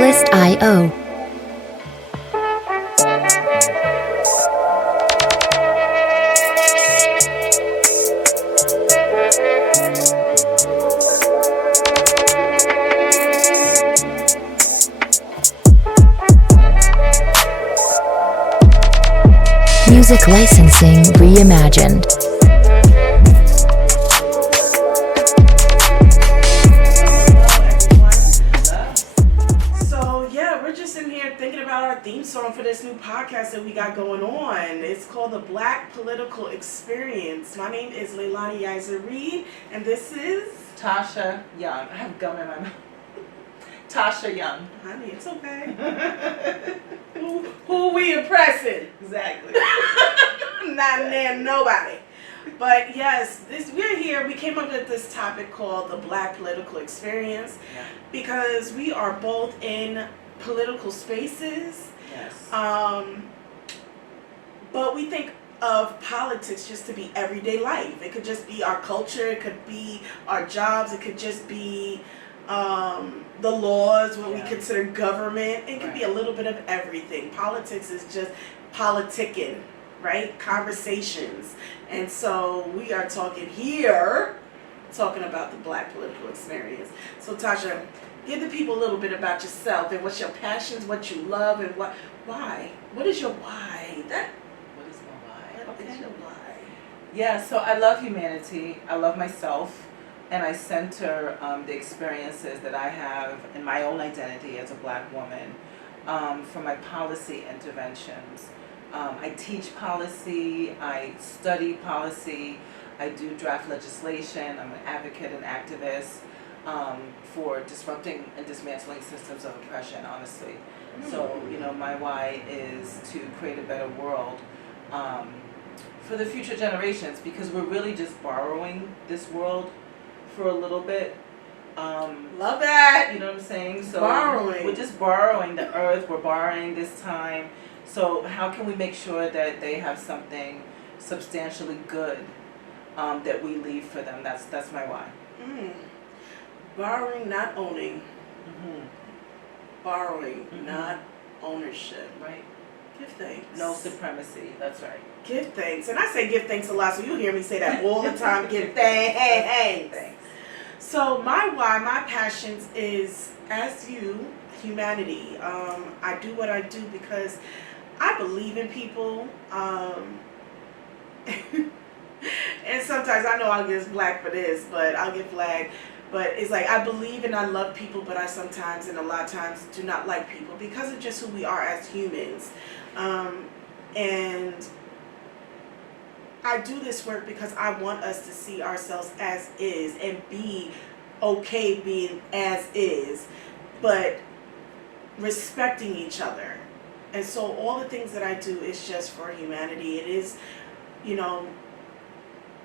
Checklist.io. Music licensing reimagined. Theme song for this new podcast that we got going on. It's called The Black Political Experience. My name is Leilani Yizar-Reid, and this is Tasha Young. I have gum in my mouth. Tasha Young. Honey, it's okay. who we impressing? Exactly. Not named nobody. But yes, we're here. We came up with this topic called The Black Political Experience because we are both in political spaces. Yes. But we think of politics just to be everyday life. It could just be our culture. It could be our jobs. It could just be the laws, what we consider government. It could be a little bit of everything. Politics is just politicking, right? Conversations. And so we are talking about the Black political experience. So Tasha, give the people a little bit about yourself and what's your passions, what you love, and why. What is your why? What is my why? What is your why? Yeah, so I love humanity. I love myself. And I center the experiences that I have in my own identity as a Black woman for my policy interventions. I teach policy. I study policy. I do draft legislation. I'm an advocate and activist for disrupting and dismantling systems of oppression, honestly. So, my why is to create a better world for the future generations, because we're really just borrowing this world for a little bit. Love that. You know what I'm saying? So borrowing. We're just borrowing the earth. We're borrowing this time. So how can we make sure that they have something substantially good that we leave for them? That's my why. Borrowing, not owning. Mm-hmm. Borrowing, not ownership. Right. Give thanks. No supremacy. That's right. Give thanks. And I say give thanks a lot, so you'll hear me say that all the time. Give thanks. So my why, my passions is, as you, humanity. I do what I do because I believe in people. And sometimes I know I'll get Black for this, but I'll get flagged. But it's like I believe and I love people, but I sometimes and a lot of times do not like people because of just who we are as humans. And I do this work because I want us to see ourselves as is and be okay being as is, but respecting each other. And so all the things that I do is just for humanity. It is,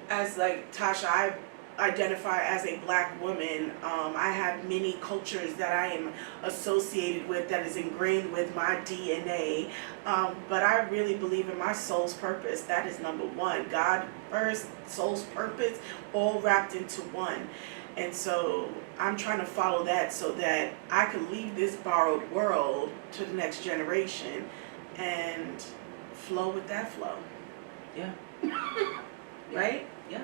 as like Tasha, I identify as a Black woman. I have many cultures that I am associated with that is ingrained with my DNA. But I really believe in my soul's purpose. That is number one. God first, soul's purpose, all wrapped into one. And so I'm trying to follow that so that I can leave this borrowed world to the next generation and flow with that flow. Yeah. Right? Yeah.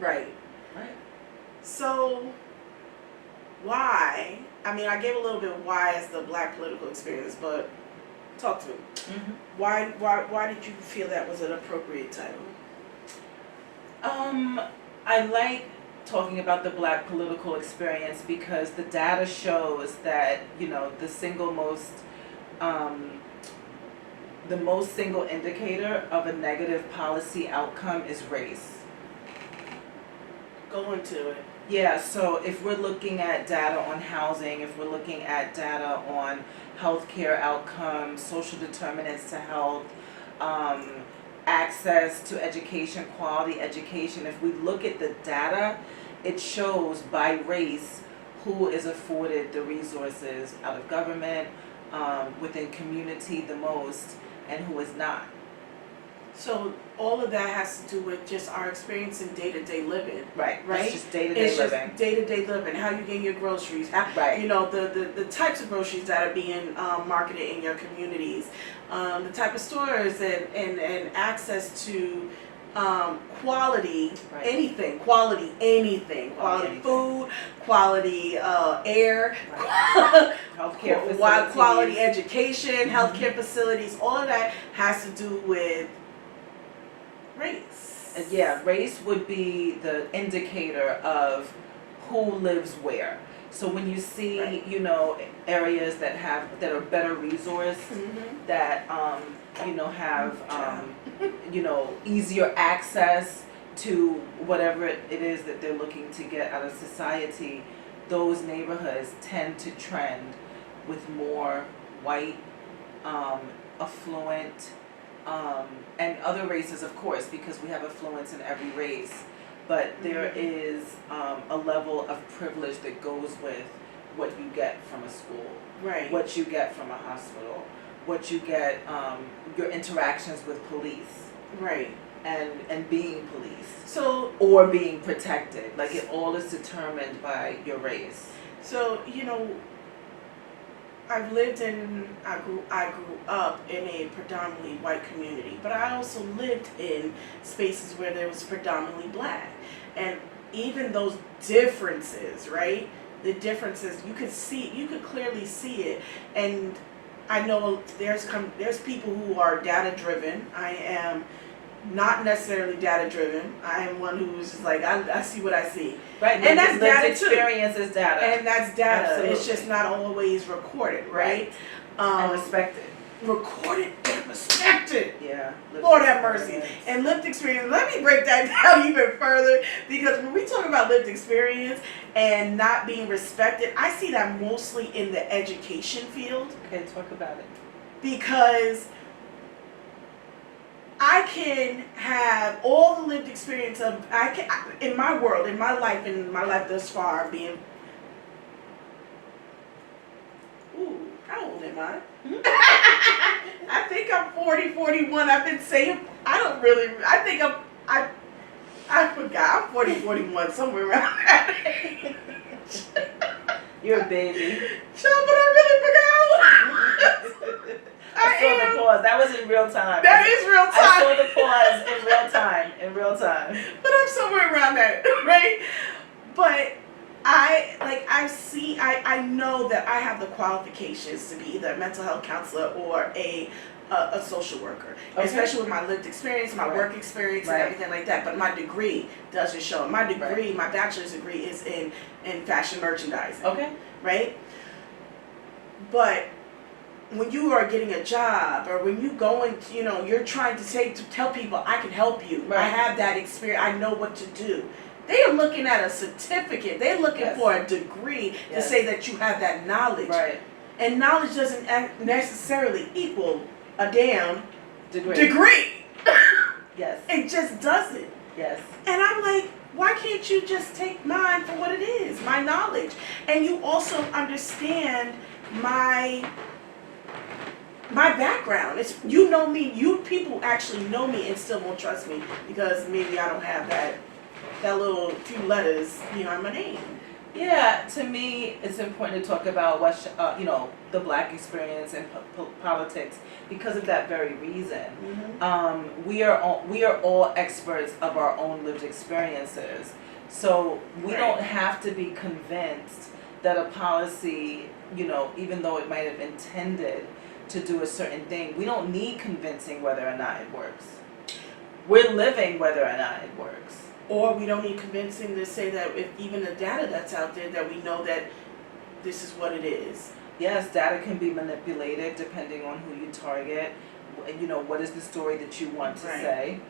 Right. Right. So, why? I mean, I gave a little bit of why as the Black political experience, but talk to me. Mm-hmm. Why did you feel that was an appropriate title? I like talking about the Black political experience because the data shows that, the most single indicator of a negative policy outcome is race. Go into it. Yeah, so if we're looking at data on housing, if we're looking at data on healthcare outcomes, social determinants to health, access to education, quality education, if we look at the data, it shows by race who is afforded the resources out of government, within community the most, and who is not. So all of that has to do with just our experience in day-to-day living. Right. Right? It's just day-to-day It's living. just day-to-day living, how you get your groceries, how, Right. you know, the types of groceries that are being marketed in your communities, the type of stores and access to quality, Right. anything, quality anything, quality anything. food, quality air, Healthcare facilities. quality education, Mhm. healthcare facilities, all of that has to do with race. Yeah, race would be the indicator of who lives where. So when you see, Right. you know, areas that are better resourced, Mm-hmm. that you know, have you know, easier access to whatever it is that they're looking to get out of society, those neighborhoods tend to trend with more white, affluent, and other races, of course, because we have affluence in every race. But there is a level of privilege that goes with what you get from a school, Right. what you get from a hospital, what you get, your interactions with police, Right. and being police, So or being protected. Like, it all is determined by your race. So, you know, I grew up in a predominantly white community, but I also lived in spaces where there was predominantly black. And even those differences, right? The differences, you could clearly see it. And I know there's people who are data driven. I am not necessarily data driven. I am one who's just like, I see what I see. Right, And that's lived data too. experience is data. And that's data. Absolutely. It's just not always recorded, right? And respected. Recorded and respected. Yeah. lived Lord have mercy. experience. And lived experience, let me break that down even further, because when we talk about lived experience and not being respected, I see that mostly in the education field, Okay, talk about it. because I can have all the lived experience of in my world, in my life thus far, being. Ooh, how old am I? I think I'm 40, 41. I've been saying, I think I forgot. I'm 40, 41, somewhere around that age. You're a baby. But I really forgot. I saw the pause. That was in real time. That is real time. I saw the pause in real time. In real time. But I'm somewhere around that, right? But I know that I have the qualifications to be either a mental health counselor or a social worker, Okay. especially with my lived experience, my Right. work experience, Right. and everything like that. But my degree doesn't show. My degree, my bachelor's degree, is in fashion merchandising, Okay. right? But when you are getting a job, or when you going, you're trying to tell people, I can help you. Right. I have that experience. I know what to do. They are looking at a certificate. They're looking Yes. for a degree to Yes. say that you have that knowledge. Right. And knowledge doesn't necessarily equal a damn Degree. degree. Yes. It just doesn't. Yes. And I'm like, why can't you just take mine for what it is, my knowledge? And you also understand my background. It's, you know me, you people actually know me and still won't trust me because maybe I don't have that little few letters behind my name. Yeah, to me, it's important to talk about the black experience in politics because of that very reason. Mm-hmm. We are all experts of our own lived experiences, so we Right. don't have to be convinced that a policy, even though it might have intended to do a certain thing, we don't need convincing whether or not it works. We're living whether or not it works. Or we don't need convincing to say that if even the data that's out there, that we know that this is what it is. Yes, data can be manipulated depending on who you target. What is the story that you want to Right. say?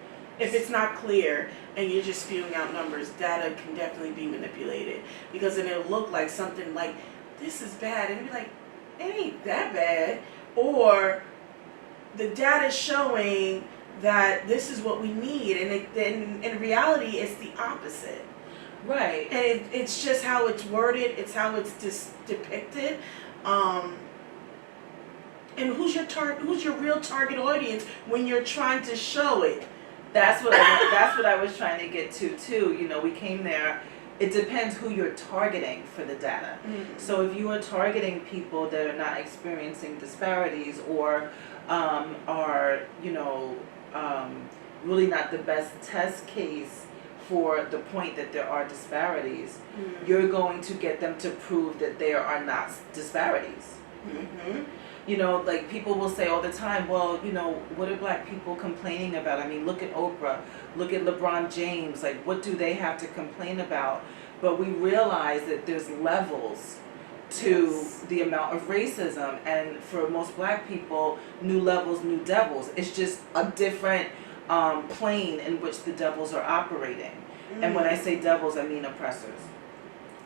If it's not clear and you're just spewing out numbers, data can definitely be manipulated, because then it'll look like something like, this is bad, and it'll be like, it ain't that bad. Or the data's showing that this is what we need, and then in reality it's the opposite. Right. And it's just how it's worded, it's how it's depicted. And who's your real target audience when you're trying to show it? That's what I was trying to get to too. You know, we came there. It depends who you're targeting for the data. So if you are targeting people that are not experiencing disparities or are, you know, really not the best test case for the point that there are disparities, you're going to get them to prove that there are not disparities. You know, like people will say all the time, well, you know, what are black people complaining about? I mean, look at Oprah, look at LeBron James, like what do they have to complain about? But we realize that there's levels to the amount of racism, and for most black people, new levels, new devils. It's just a different plane in which the devils are operating. And when I say devils, I mean oppressors.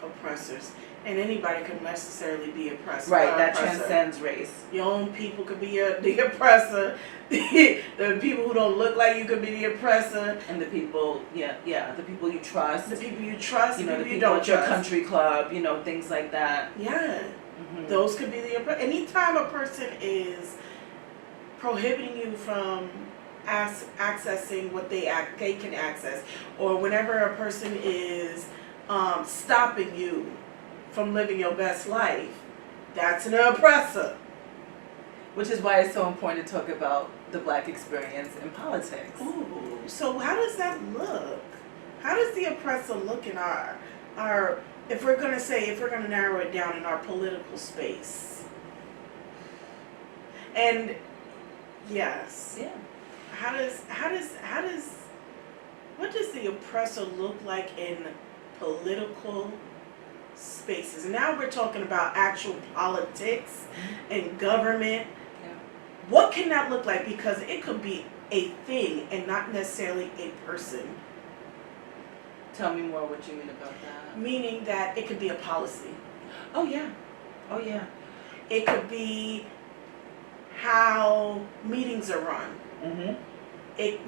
Oppressors. And anybody could necessarily be oppressed. Right, that transcends race. Your own people could be the oppressor. The people who don't look like you could be the oppressor. And the people, the people you trust. The people you trust, you know, the you people don't at your trust. country club, you know, things like that. Yeah. Those could be the oppressor. Anytime a person is prohibiting you from accessing what they can access, or whenever a person is stopping you from living your best life, that's an oppressor. Which is why it's so important to talk about the black experience in politics. Ooh, so how does that look? How does the oppressor look in our if we're gonna narrow it down in our political space? And yes. Yeah. What does the oppressor look like in political spaces? And now we're talking about actual politics and government. Yeah. What can that look like? Because it could be a thing and not necessarily a person. Tell me more what you mean about that. Meaning that it could be a policy. Oh yeah. Oh yeah. It could be how meetings are run.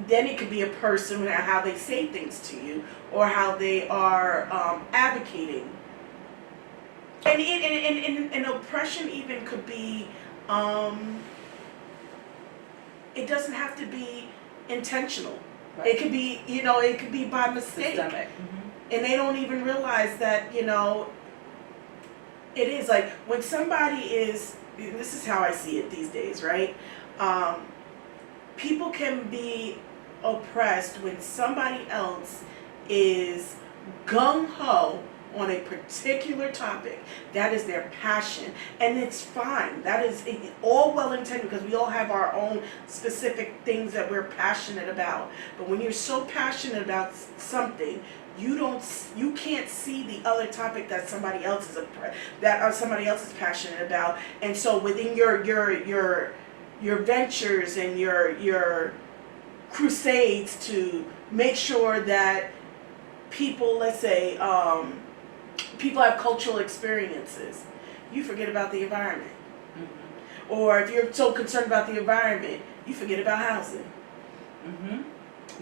Then it could be a person, how they say things to you, or how they are advocating. And oppression even could be, it doesn't have to be intentional. Right. It could be, it could be by mistake. Systemic. And they don't even realize that, it is like when somebody is, this is how I see it these days, right? People can be oppressed when somebody else is gung-ho on a particular topic. That is their passion, and it's fine. That is all well intended, because we all have our own specific things that we're passionate about. But when you're so passionate about something, you can't see the other topic that somebody else is passionate about. And so within your ventures and your crusades to make sure that people, let's say, people have cultural experiences, you forget about the environment. Or if you're so concerned about the environment, you forget about housing.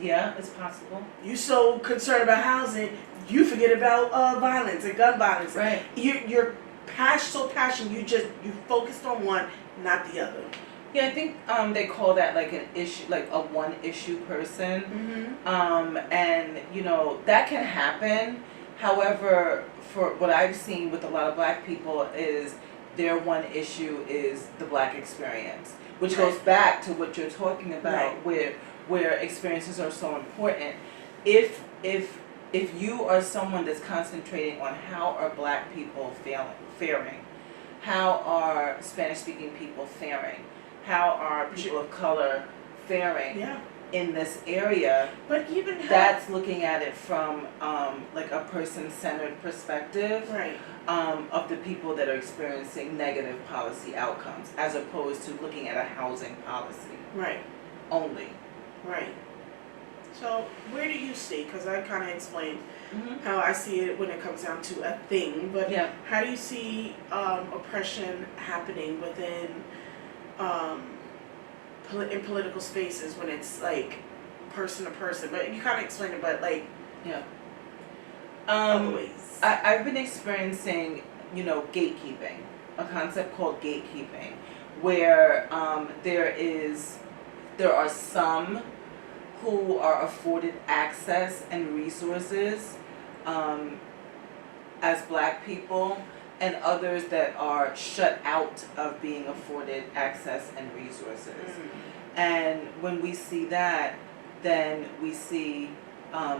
Yeah, it's possible. You're so concerned about housing, you forget about violence and gun violence. Right. You're so passionate, you focused on one, not the other. Yeah, I think they call that like an issue, like a one issue person. And that can happen. However, for what I've seen with a lot of black people is their one issue is the black experience, which goes back to what you're talking about, where experiences are so important. If you are someone that's concentrating on how are black people faring, how are Spanish-speaking people faring, how are people of color faring in this area, but even that's looking at it from like a person-centered perspective, of the people that are experiencing negative policy outcomes, as opposed to looking at a housing policy only. Right. So where do you see, because I kind of explained how I see it when it comes down to a thing, but how do you see oppression happening within in political spaces when it's like person to person? But you kind of explained it, but like other ways. I've been experiencing, gatekeeping, a concept called gatekeeping, where there are some who are afforded access and resources as Black people, and others that are shut out of being afforded access and resources. And when we see that, then we see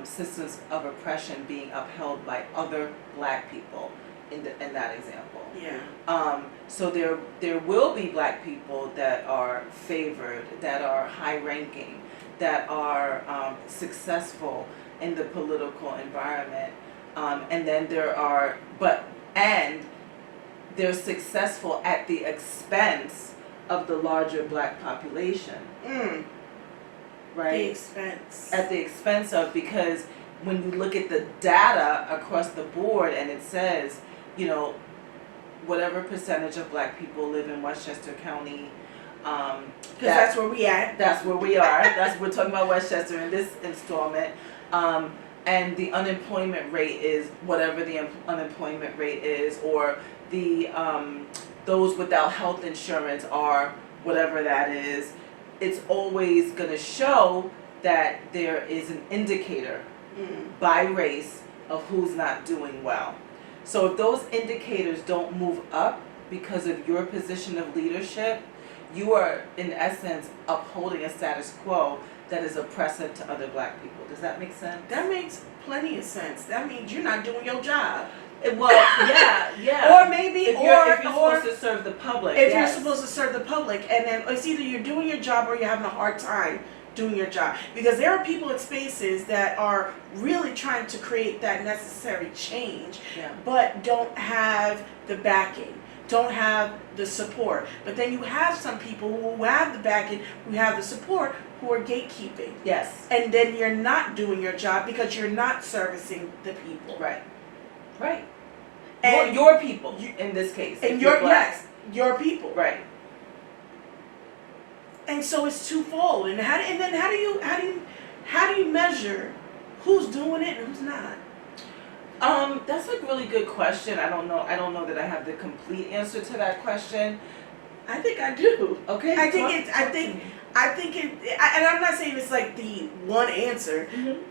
systems of oppression being upheld by other Black people in that example. Yeah. So there will be Black people that are favored, that are high ranking, that are successful in the political environment, and then they're successful at the expense of the larger Black population. Right? The expense. At the expense of, because when you look at the data across the board and it says, you know, whatever percentage of Black people live in Westchester County, because that's where we at. That's where we are. We're talking about Westchester in this installment. And the unemployment rate is whatever the unemployment rate is, or the those without health insurance are whatever that is. It's always going to show that there is an indicator by race of who's not doing well. So if those indicators don't move up because of your position of leadership, you are in essence upholding a status quo that is oppressive to other Black people. Does that make sense? That makes plenty of sense. That means you're not doing your job. Well, yeah. Or maybe, if you're supposed to serve the public. If you're supposed to serve the public, and then it's either you're doing your job or you're having a hard time doing your job. Because there are people in spaces that are really trying to create that necessary change, but don't have the backing, don't have the support. But then you have some people who have the backing, who have the support, who are gatekeeping. Yes. And then you're not doing your job because you're not servicing the people. Right. Right. And your people in this case. And your people. Right. And so it's twofold. And how do you measure who's doing it and who's not? That's a really good question. I don't know that I have the complete answer to that question. I think I do. Okay. I think and I'm not saying it's like the one answer,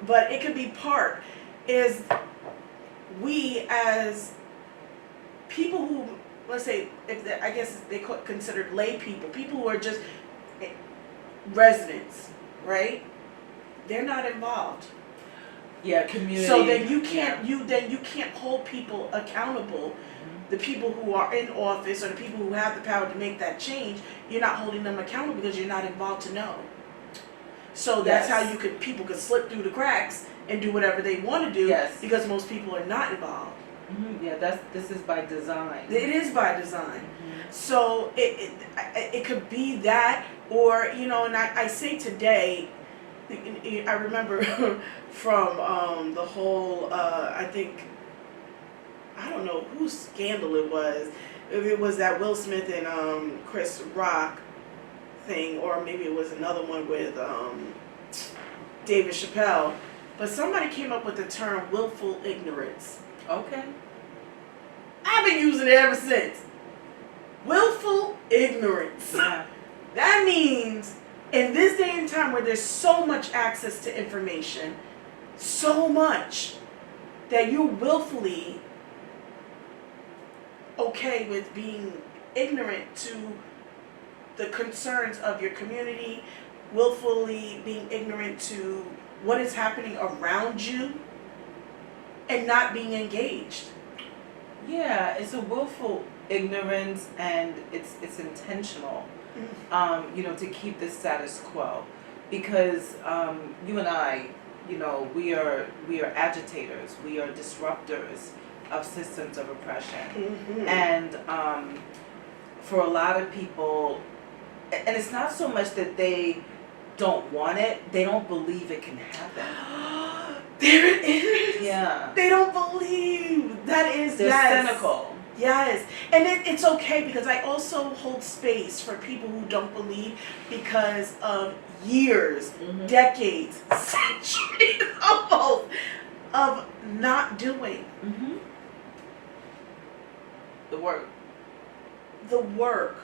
but it could be part is we as people who, let's say, I guess they considered lay people who are just residents, right? They're not involved. Yeah, community. So then you can't hold people accountable. The people who are in office or the people who have the power to make that change, you're not holding them accountable because you're not involved to know. So that's how people could slip through the cracks and do whatever they want to do because most people are not involved. Yeah, this is by design. It is by design. So it could be that, or and I say today, I remember from the whole I don't know whose scandal it was. If it was that Will Smith and Chris Rock thing, or maybe it was another one with David Chappelle. But somebody came up with the term willful ignorance. Okay. I've been using it ever since. Willful ignorance. Yeah. That means in this day and time where there's so much access to information, so much, that you're willfully okay with being ignorant to the concerns of your community, willfully being ignorant to what is happening around you, and not being engaged. Yeah, it's a willful ignorance, and it's intentional. To keep the status quo, because you and I, we are agitators, we are disruptors of systems of oppression, and for a lot of people, and it's not so much that they don't want it, they don't believe it can happen. There it is. Yeah. They don't believe. That is, they're cynical. Yes. And it's okay because I also hold space for people who don't believe because of years, decades, centuries almost of not doing the work. The work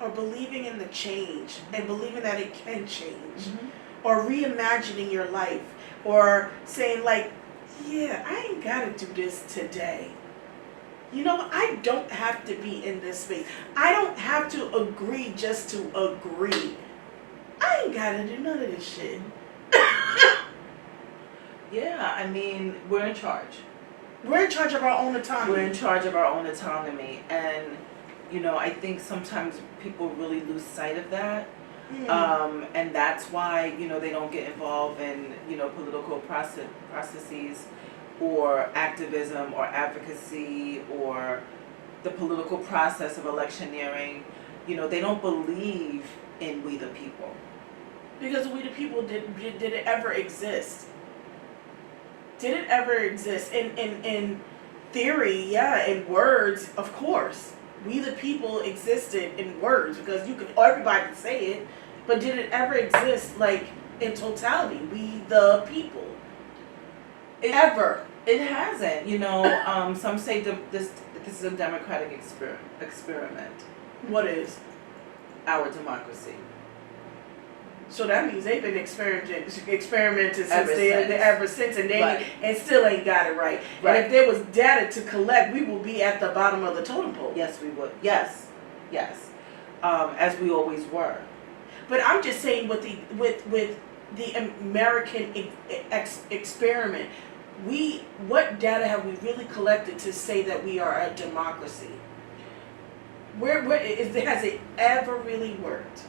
or believing in the change and believing that it can change, Mm-hmm. or reimagining your life, or saying like, yeah, I ain't gotta do this today. You know, I don't have to be in this space. I don't have to agree just to agree. I ain't gotta do none of this shit. Yeah, I mean, we're in charge. We're in charge of our own autonomy. We're in charge of our own autonomy, and you know, I think sometimes people really lose sight of that, and that's why, you know, they don't get involved in, you know, political processes, or activism, or advocacy, or the political process of electioneering. You know, they don't believe in we the people. Because we the people, did it ever exist? Did it ever exist? In theory, yeah, in words, of course. We the people existed in words because everybody can say it, but did it ever exist like in totality? We the people. Ever. It hasn't. You know, some say this is a democratic experiment. What is? Our democracy. So that means they've been experimented since Ever since, and Right. and still ain't got it right. Right. And if there was data to collect, we will be at the bottom of the totem pole. Yes, we would. Yes. As we always were. But I'm just saying, with the American experiment, what data have we really collected to say that we are a democracy? Has it ever really worked?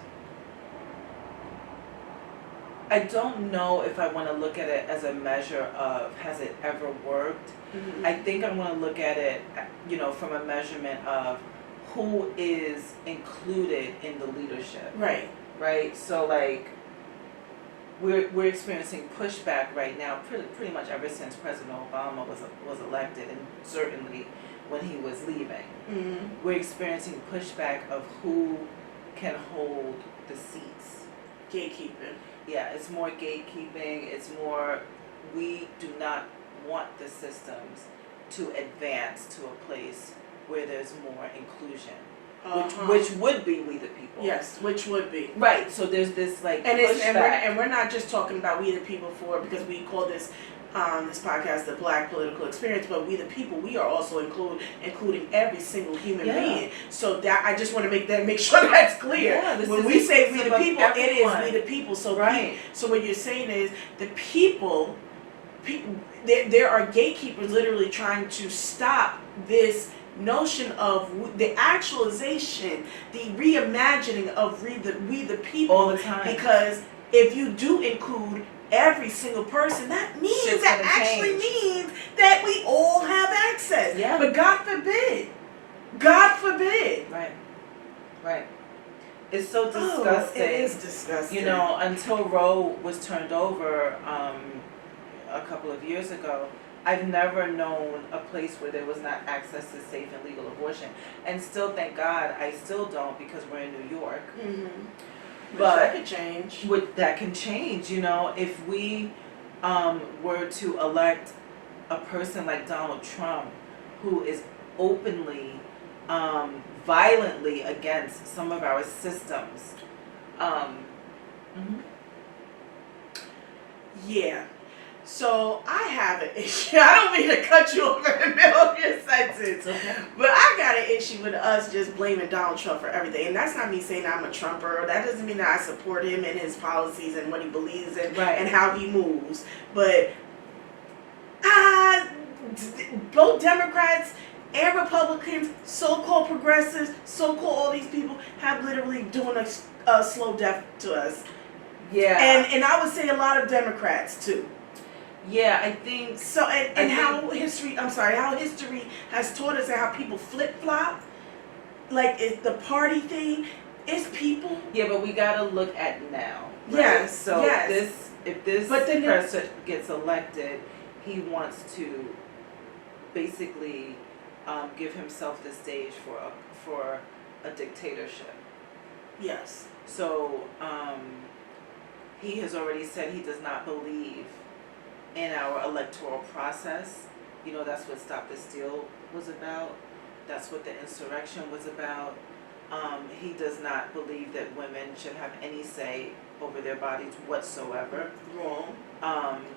I don't know if I want to look at it as a measure of has it ever worked. Mm-hmm. I think I want to look at it, you know, from a measurement of who is included in the leadership. Right. Right. So like, we're experiencing pushback right now, pretty much ever since President Obama was elected, and certainly when he was leaving. Mm-hmm. We're experiencing pushback of who can hold the seats. Gatekeeping. Yeah, it's more gatekeeping. It's more, we do not want the systems to advance to a place where there's more inclusion, which would be we the people. Yes, which would be. Right. So there's this like pushback. And we're not just talking about we the people because we call this podcast the Black Political Experience, but we the people, we are also including every single human being. So that I just want to make sure that's clear. Yeah, when we say we the people, it is we the people. So right. So what you're saying is the people. There are gatekeepers literally trying to stop this notion of the actualization, the reimagining of we the people all the time. Because if you do include every single person, that means means that we all have access. Yeah. But God forbid. God forbid. Right. It's so disgusting. It is disgusting. You know, until Roe was turned over a couple of years ago, I've never known a place where there was not access to safe and legal abortion. And still, thank God, I still don't, because we're in New York. Mm-hmm. But that could change. That can change, you know. If we were to elect a person like Donald Trump, who is openly, violently against some of our systems. Yeah. So I have an issue. I don't mean to cut you off in the middle of your sentence, Okay. but I got an issue with us just blaming Donald Trump for everything. And that's not me saying I'm a Trumper. That doesn't mean that I support him and his policies and what he believes in and how he moves. But both Democrats and Republicans, so-called progressives, so-called all these people have literally doing a slow death to us. Yeah. And I would say a lot of Democrats too. Yeah, I think so. And how history has taught us, and how people flip-flop, like it's the party thing, it's people. Yeah, but we gotta look at now. Right? Yes. So yes. if this person gets elected, he wants to basically give himself the stage for a dictatorship. Yes. So he has already said he does not believe in our electoral process. You know, that's what Stop the Steal was about. That's what the insurrection was about. He does not believe that women should have any say over their bodies whatsoever. Wrong.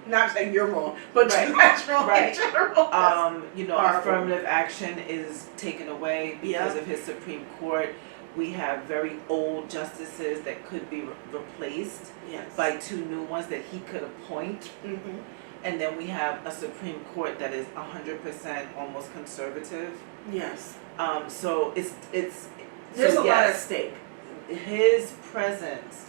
Not saying you're wrong, but Right. that's wrong Right. in general. Horrible. Affirmative action is taken away because of his Supreme Court. We have very old justices that could be replaced by 2 new ones that he could appoint. Mm-hmm. And then we have a Supreme Court that is 100% almost conservative. Yes. So there's a lot at stake. His presence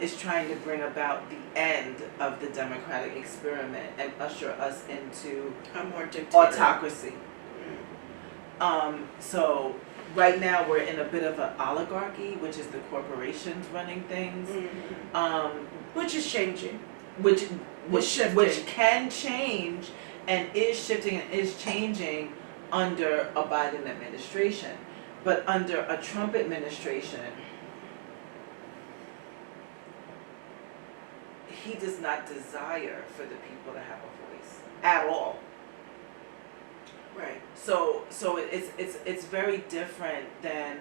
is trying to bring about the end of the democratic experiment and usher us into a more dictator autocracy. So right now we're in a bit of an oligarchy, which is the corporations running things, which is changing. Which shifting. Can change and is shifting and is changing under a Biden administration. But under a Trump administration, he does not desire for the people to have a voice at all. Right. So it's very different than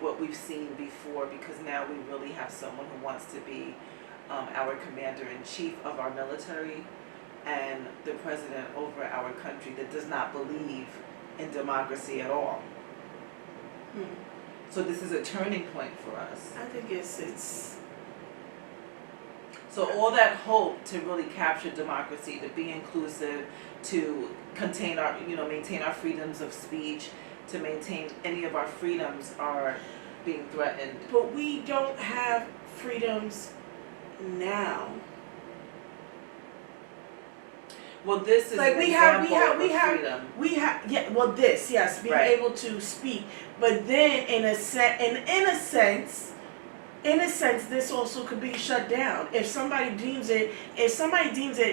what we've seen before, because now we really have someone who wants to be our commander-in-chief of our military and the president over our country that does not believe in democracy at all. So this is a turning point for us. I think it's so all that hope to really capture democracy, to be inclusive, to contain our, maintain our freedoms of speech, to maintain any of our freedoms are being threatened. But we don't have freedoms now. Well, this is like an example of freedom. Being able to speak, but then in a sense, this also could be shut down if somebody deems it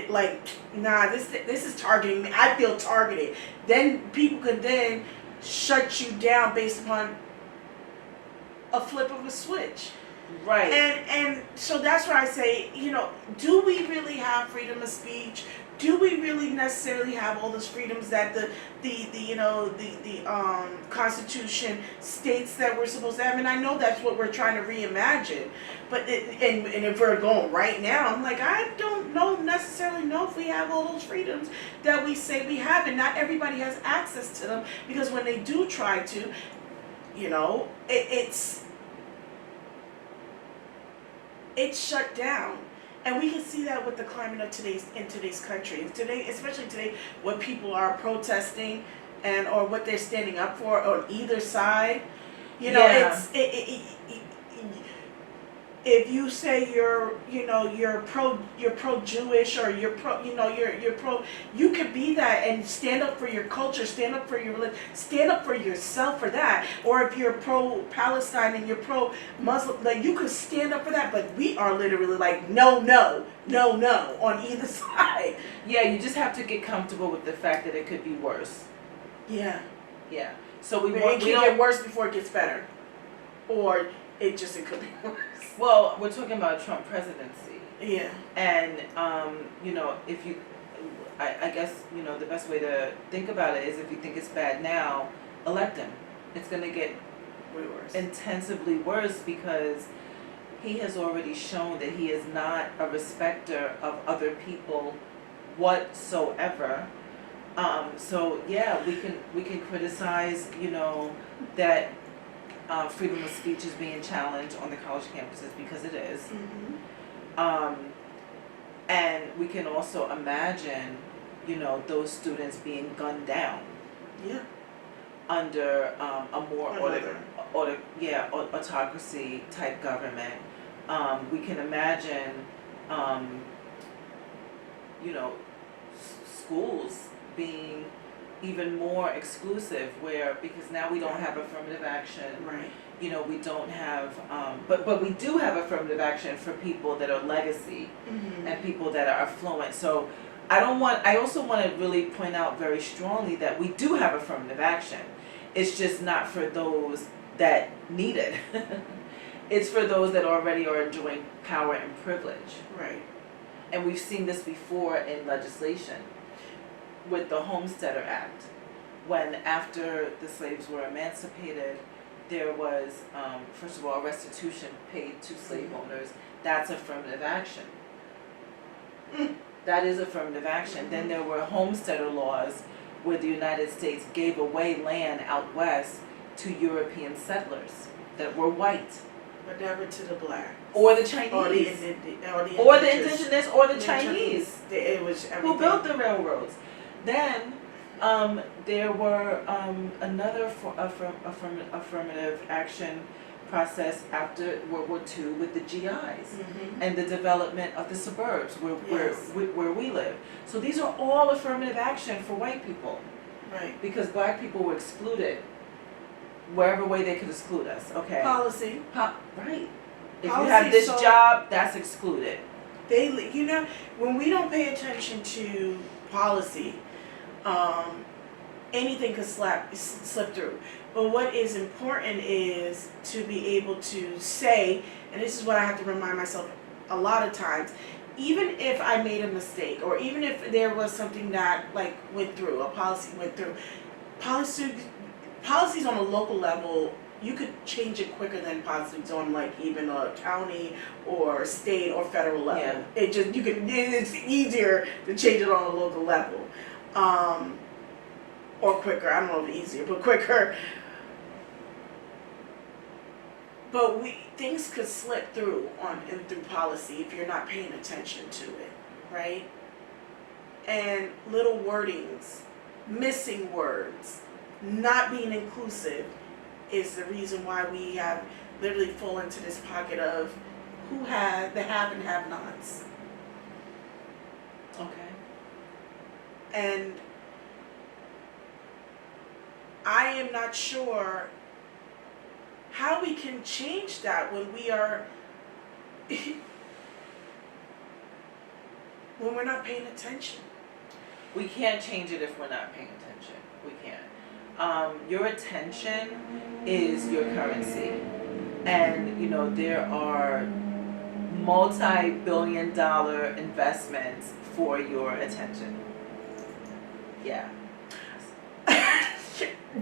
like, nah, this is targeting me. I feel targeted. Then people could then shut you down based upon a flip of a switch. Right. And so that's where I say, do we really have freedom of speech? Do we really necessarily have all those freedoms that the Constitution states that we're supposed to have? And I know that's what we're trying to reimagine. But and if we're going right now, I'm like, I don't necessarily know if we have all those freedoms that we say we have, and not everybody has access to them, because when they do try to, it's shut down. And we can see that with the climate of today's country. Today, especially today, what people are protesting or what they're standing up for on either side. If you say you're pro-Jewish, or you're pro, you could be that and stand up for your culture, stand up for your religion, stand up for yourself for that. Or if you're pro-Palestine and you're pro-Muslim, like, you could stand up for that. But we are literally like, no on either side. Yeah, you just have to get comfortable with the fact that it could be worse. Yeah. Yeah. So it can get worse before it gets better, or it could be worse. Well, we're talking about a Trump presidency. Yeah. And, if you, I guess, the best way to think about it is, if you think it's bad now, elect him. It's going to get way worse. Intensively worse, because he has already shown that he is not a respecter of other people whatsoever. So yeah, we can criticize, that freedom of speech is being challenged on the college campuses, because it is. Mm-hmm. And we can also imagine, those students being gunned down. Yeah. Under a more autocracy type government. We can imagine, schools being even more exclusive, because now we don't have affirmative action. Right. We don't have, but we do have affirmative action for people that are legacy, mm-hmm. and people that are affluent. So I also want to really point out very strongly that we do have affirmative action. It's just not for those that need it. It's for those that already are enjoying power and privilege. Right. And we've seen this before in legislation with the Homesteader Act. when after the slaves were emancipated, there was, first of all, restitution paid to slave owners. That's affirmative action. That is affirmative action. Then there were homesteader laws where the United States gave away land out west to European settlers that were white. But never to the black. Or the Chinese. Or the indigenous or the Chinese. It was everything. Who built the railroads. Then there were another affirmative action process after World War II with the GIs and the development of the suburbs where we live. So these are all affirmative action for white people. Right. Because black people were excluded wherever way they could exclude us. Okay. Policy. Right. If Policy, you have this so job, that's excluded. They, you know, when we don't pay attention to policy, anything could slip through. But what is important is to be able to say, and this is what I have to remind myself a lot of times, even if I made a mistake, or even if there was something that like went through, a policy went through, policies on a local level, you could change it quicker than policies on like even a county or state or federal level. Yeah. It's easier to change it on a local level. Or quicker, I don't know if easier, but quicker. But things could slip through through policy if you're not paying attention to it, right? And little wordings, missing words, not being inclusive is the reason why we have literally fall into this pocket of who has the have and have-nots. Okay. And I am not sure how we can change that when we are when we're not paying attention. We can't change it if we're not paying attention. We can't. Your attention is your currency. And, you know, there are multi-billion-dollar investments for your attention. Yeah.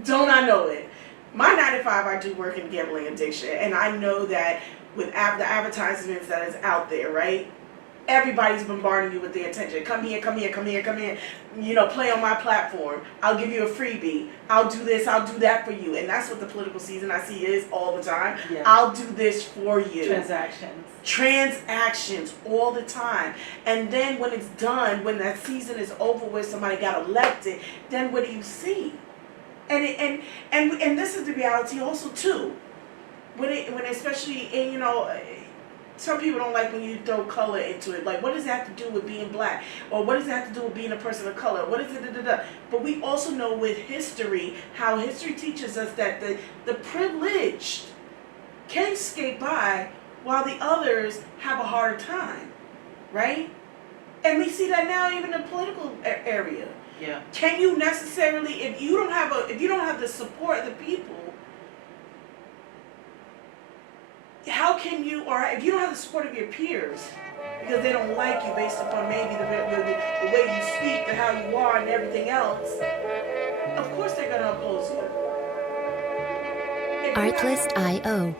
Don't I know it? My 9 to 5, I do work in gambling addiction, and I know that with the advertisements that is out there, right? Everybody's bombarding you with their attention. Come here, come here, come here, come here. You know, play on my platform. I'll give you a freebie. I'll do this, I'll do that for you. And that's what the political season I see is all the time. Yeah. I'll do this for you. Transactions all the time. And then when it's done, when that season is over with, somebody got elected, then what do you see? And this is the reality also too. When especially, and you know, some people don't like when you throw color into it. Like, what does that have to do with being black? Or what does that have to do with being a person of color? What is it? But we also know with history, how history teaches us that the privileged can skate by while the others have a harder time, right? And we see that now even in the political area. Yeah. Can you necessarily, if you don't have the support of the people, how can you, or if you don't have the support of your peers, because they don't like you based upon maybe the way you speak, and how you are, and everything else, of course they're going to oppose you. Artlist.io